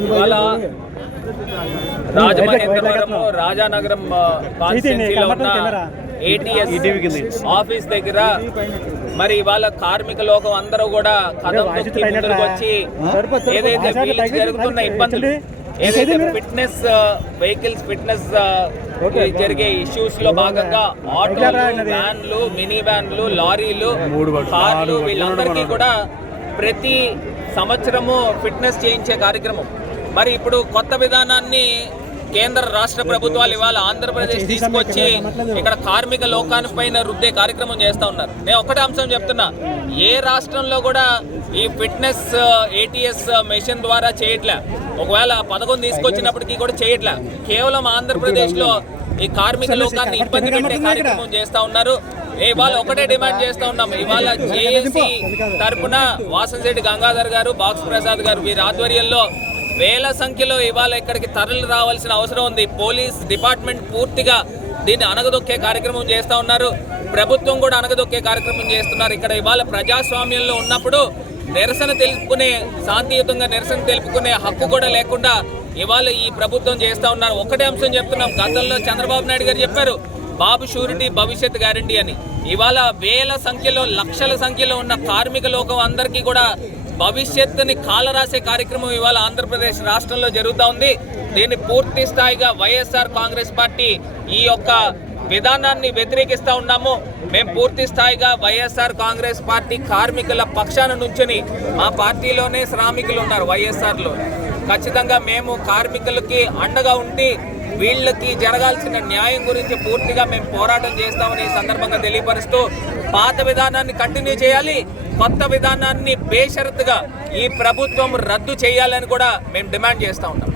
ఇవాళ రాజానగరం ఆ, కాన్స్టిట్యున్సీలో ఉన్న ఏటీఎస్ ఆఫీస్ దగ్గర మరి ఇవాళ కార్మిక లోకం అందరూ కూడా కథం తొక్కి ముందుకు వచ్చి ఏదైతే వీళ్ళకి జరుగుతున్న ఇబ్బందులు ఏదైతే ఫిట్నెస్ వెహికల్స్ ఫిట్నెస్ జరిగే ఇష్యూస్లో భాగంగా ఆటోలు వ్యాన్లు మినీ వ్యాన్లు లారీలు కార్లు వీళ్ళందరికీ కూడా ప్రతి సంవత్సరము ఫిట్నెస్ చేయించే కార్యక్రమం. మరి ఇప్పుడు కొత్త విధానాన్ని కేంద్ర రాష్ట్ర ప్రభుత్వాలు ఇవాళ ఆంధ్రప్రదేశ్ తీసుకొచ్చి ఇక్కడ కార్మిక లోకాని పైన రుద్దే కార్యక్రమం చేస్తా ఉన్నారు. నేను ఒకటే అంశం చెప్తున్నా. ఏ రాష్ట్రంలో కూడా ఈ ఫిట్నెస్ ఏటీఎస్ మెషిన్ ద్వారా చేయట్లే? ఒకవేళ పథకం తీసుకొచ్చినప్పటికీ కూడా చేయట్లే? కేవలం ఆంధ్రప్రదేశ్లో ఈ కార్మిక లోకాన్ని ఇబ్బంది పెట్టే కార్యక్రమం చేస్తా ఉన్నారు. ఇవాళ ఒకటే డిమాండ్ చేస్తా ఉన్నాం. ఇవాళ జేఏసీ తరపున వాసంశెట్టి గంగాధర్ గారు బాక్స్ ప్రసాద్ గారు వీరి ఆధ్వర్యంలో వేల సంఖ్యలో ఇవాళ ఇక్కడికి తరలి రావాల్సిన అవసరం ఉంది. పోలీస్ డిపార్ట్మెంట్ పూర్తిగా దీన్ని అనగదొక్కే కార్యక్రమం చేస్తా ఉన్నారు. ప్రభుత్వం కూడా అనగదొక్కే కార్యక్రమం చేస్తున్నారు. ఇక్కడ ఇవాళ ప్రజాస్వామ్యంలో ఉన్నప్పుడు నిరసన తెలుపుకునే శాంతియుతంగా నిరసన తెలుపుకునే హక్కు కూడా లేకుండా ఇవాళ ఈ ప్రభుత్వం చేస్తూ ఉన్నారు. ఒకటే అంశం చెప్తున్నాం. గతంలో చంద్రబాబు నాయుడు గారు చెప్పారు బాబు షూరిటీ భవిష్యత్ గ్యారంటీ అని. ఇవాళ వేల సంఖ్యలో లక్షల సంఖ్యలో ఉన్న కార్మిక లోకం అందరికీ కూడా భవిష్యత్తుని కాలరాసే కార్యక్రమం ఇవాళ ఆంధ్రప్రదేశ్ రాష్ట్రంలో జరుగుతూ ఉంది. దీన్ని పూర్తి స్థాయిగా వైఎస్ఆర్ కాంగ్రెస్ పార్టీ ఈ యొక్క విధానాన్ని వ్యతిరేకిస్తూ ఉన్నాము. మేము పూర్తి స్థాయిగా వైఎస్ఆర్ కాంగ్రెస్ పార్టీ కార్మికుల పక్షాన నుంచుని మా పార్టీలోనే శ్రామికులు ఉన్నారు వైఎస్ఆర్లో. ఖచ్చితంగా మేము కార్మికులకి అండగా ఉండి వీళ్ళకి జరగాల్సిన న్యాయం గురించి పూర్తిగా మేము పోరాటం చేస్తామని ఈ సందర్భంగా తెలియపరుస్తూ పాత విధానాన్ని కంటిన్యూ చేయాలి కొత్త విధానాన్ని బేషరత్గా ఈ ప్రభుత్వం రద్దు చేయాలని కూడా మేము డిమాండ్ చేస్తూ ఉన్నాం.